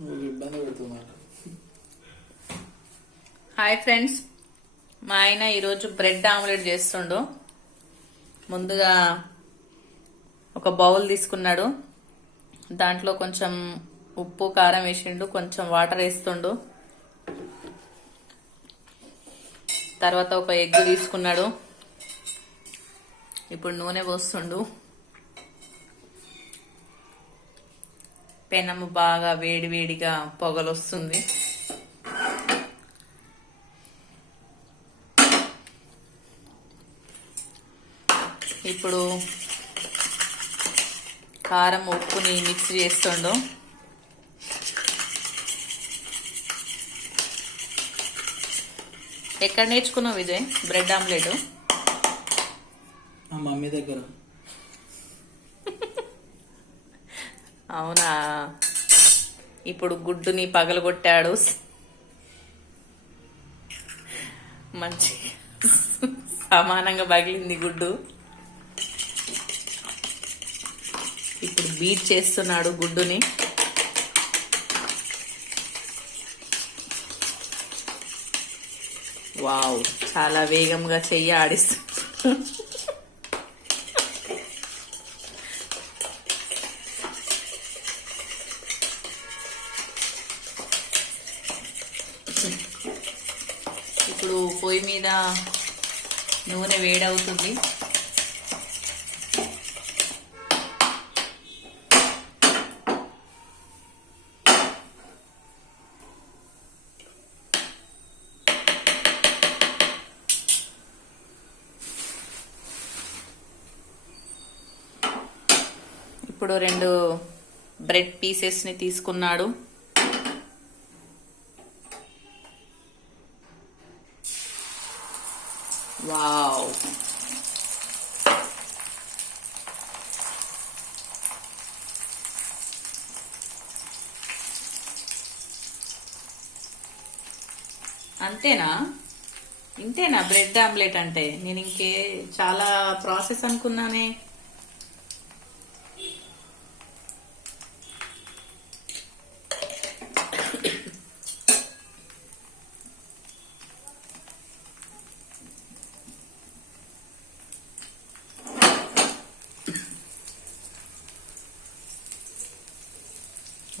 ఇబ్బంది పెడుతున్నారు. Hi friends, మా ఆయన ఈరోజు బ్రెడ్ ఆమ్లెట్ చేస్తుండు. ముందుగా ఒక బౌల్ తీసుకున్నాడు. దాంట్లో కొంచెం ఉప్పు కారం వేసిండు, కొంచెం వాటర్ వేస్తుండు. తర్వాత ఒక ఎగ్ తీసుకున్నాడు. ఇప్పుడు నూనె పోస్తుండు. పెనము బాగా వేడివేడిగా పొగలొస్తుంది. ఇప్పుడు కారం ఉప్పుని మిక్స్ చేస్తుండు. ఎక్కడ నేర్చుకున్నావు విజయ్ బ్రెడ్ ఆమ్లెట్? మా మమ్మీ దగ్గర. అవునా? ఇప్పుడు గుడ్డుని పగలగొట్టాడు. మంచి సమానంగా పగిలింది గుడ్డు. ఇప్పుడు బీట్ చేస్తున్నాడు గుడ్డుని. వావ్, చాలా వేగంగా చెయ్యి ఆడిస్తుంది. ఇప్పుడు పొయ్యి మీద నూనె వేడవుతుంది. ఇప్పుడు 2 బ్రెడ్ పీసెస్ ని తీసుకున్నాడు. వావ్, అంతేనా? ఇంతేనా బ్రెడ్ ఆమ్లెట్ అంటే? నేను ఇంకే చాలా ప్రాసెస్ అనుకున్నానే.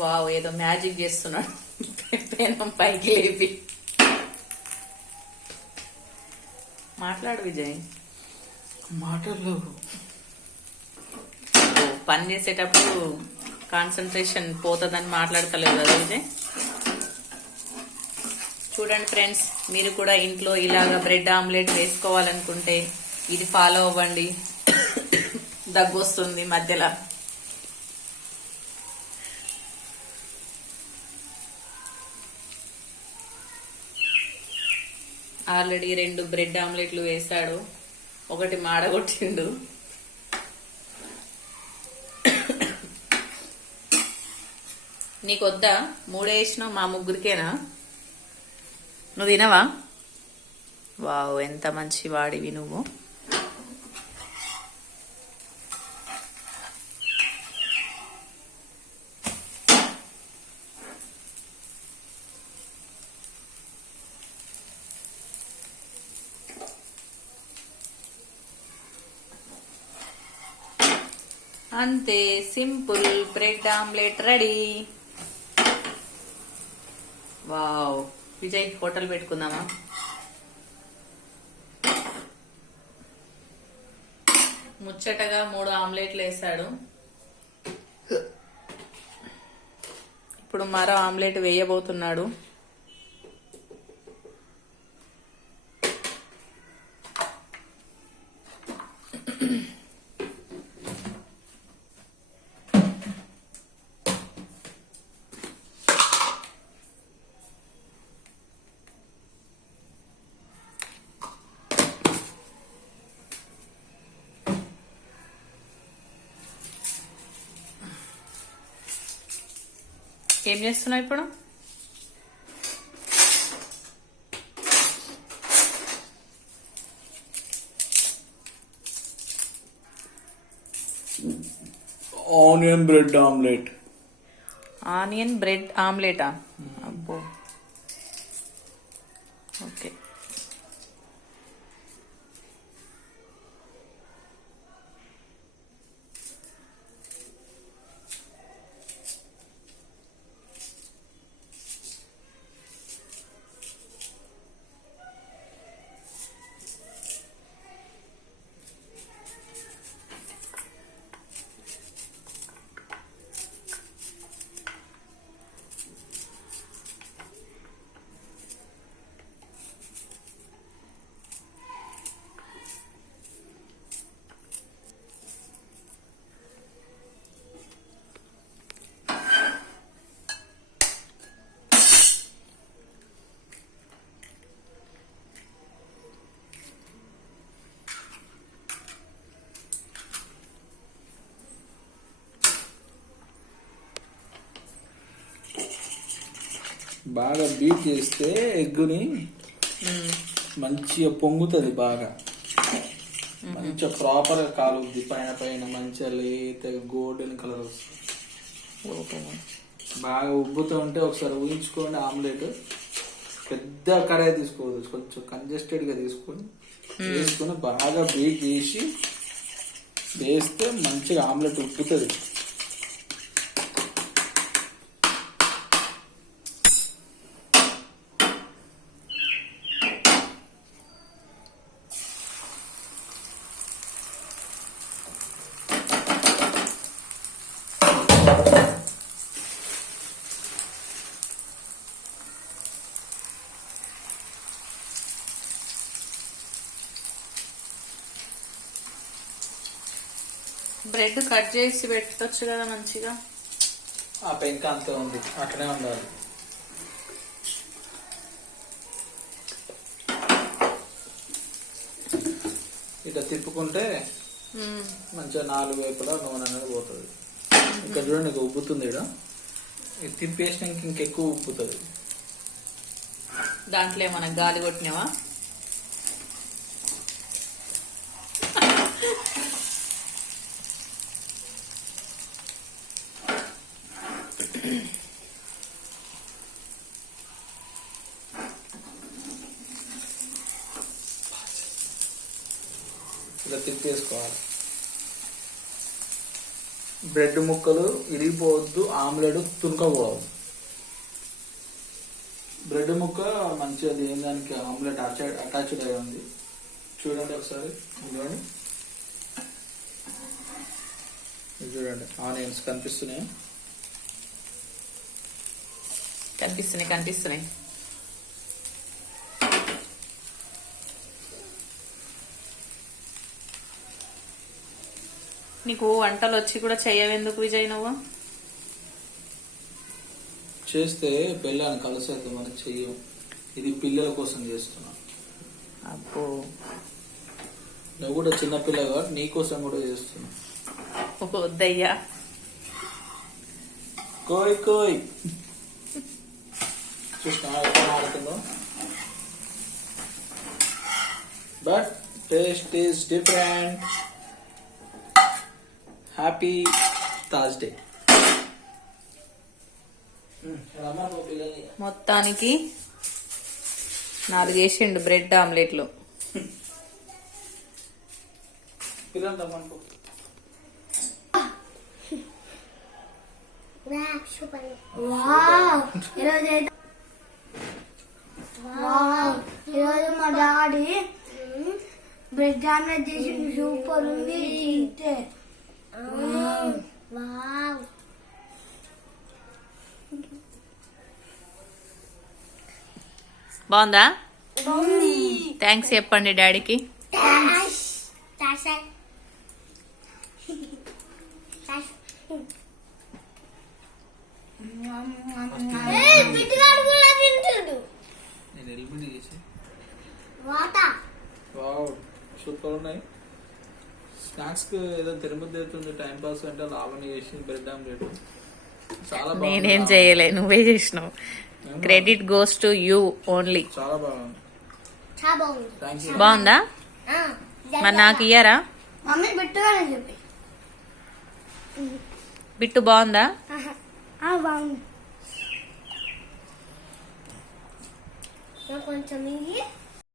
వావ్, ఏదో మ్యాజిక్ చేస్తున్నాడు. పెనం పైకి లేపి. మాట్లాడు విజయ్. మాటలు పని చేసేటప్పుడు కాన్సన్ట్రేషన్ పోతుందని మాట్లాడతలేదు కదా విజయ్. చూడండి ఫ్రెండ్స్, మీరు కూడా ఇంట్లో ఇలాగా బ్రెడ్ ఆమ్లెట్ వేసుకోవాలనుకుంటే ఇది ఫాలో అవ్వండి. దగ్గు వస్తుంది మధ్యలో. ఆల్రెడీ 2 బ్రెడ్ ఆమ్లెట్లు వేశాడు, ఒకటి మాడగొట్టిండు. నీకొద్దా? 3 వేసినావు, మా ముగ్గురికేనా? నువ్వు తినవా? వావ్, ఎంత మంచి వాడివి నువ్వు. అంతే, simple bread omelette ready. Wow, Vijay hotel పెట్టుకుందామా? ముచ్చటగా 3 ఆమ్లెట్లు వేసాడు. ఇప్పుడు మరో ఆమ్లెట్ వేయబోతున్నాడు. ఏం చేస్తున్నావు ఇప్పుడు? Onion bread omelette. Onion bread ఆమ్లెటా? అబ్బో, ఓకే. బాగా బీట్ చేస్తే ఎగ్గుని మంచిగా పొంగుతుంది, బాగా మంచిగా ప్రాపర్గా కాలుద్ది, పైన పైన మంచిగా లేత గోల్డెన్ కలర్ వస్తుంది. బాగా ఉబ్బుతూ ఉంటే ఒకసారి ఊహించుకోండి, ఆమ్లెట్ పెద్ద కడాయి తీసుకోవద్దు, కొంచెం కంజెస్టెడ్గా వేసుకొని బాగా బీట్ చేసి వేస్తే మంచిగా ఆమ్లెట్ ఉబ్బుతుంది. బ్రెడ్ కట్ చేసి పెట్టచ్చు కదా మంచిగా. ఆ పెంక అంతే ఉంది, అట్లనే ఉండాలి. ఇట్లా తిప్పుకుంటే మంచిగా 4 వైపులా నూనె అనేది పోతుంది. ఇక్కడ చూడండి, ఇక ఉబ్బుతుంది. ఇక్కడ ఇది తిప్పేసినాక ఇంకెక్కువ ఉబ్బుతుంది. దాంట్లో ఏమన్నా గాలి కొట్టినావా? ఇలా తిప్పేసుకోవాలి. బ్రెడ్ ముక్కలు ఇరిగిపోవద్దు, ఆమ్లెట్ తునకపోవద్దు. బ్రెడ్ ముక్క మంచిగా దేనికి ఆమ్లెట్ అటాచ్డ్ అయి ఉంది. చూడండి ఒకసారి, చూడండి చూడండి, ఆనియన్స్ కనిపిస్తున్నాయి. కనిపిస్తున్నాయి. నీకు వంటలు వచ్చి కూడా చెయ్యవెందుకు విజయ్? నువ్వు చేస్తే బెల్లాన్ని కలిసేది మనం చెయ్యం. ఇది పిల్లల కోసం చేస్తున్నా. అబ్బో, నువ్వు కూడా చిన్నపిల్ల కాబట్టి నీ కోసం కూడా చేస్తున్నా. వద్దయ్యా. కోయ్ కోయ్ చూసినా ఎట్లా మారుతుందో. But taste is different. Happy Thursday. మొత్తానికి 4 చేసిండు బ్రెడ్ ఆమ్లెట్లు. ఈరోజు మా డాడీ బ్రెడ్ ఆమ్లెట్ చేసి సూపర్ ఉంది. బాగుందా? థ్యాంక్స్ చెప్పండి డాడీకి. సూపర్ ఉన్నాయి. స్నాక్స్ కి ఏదో తిరుమతి అవుతుంది, టైం పాస్ అంటే లావణ్య చేసి బ్రెడ్ ఆమ్లెట్ చాలా బాగుంది. నేనేం చేయలే, నువ్వే చేసినావు. Credit goes to you only. చాలా బాగుంది. బాగుందా? మరి నాకు ఇయ్యారా? మమ్మీ బిట్టుగానే చెప్పి బిట్టు బాగుందా? బాగుంది కొంచెం ఇవి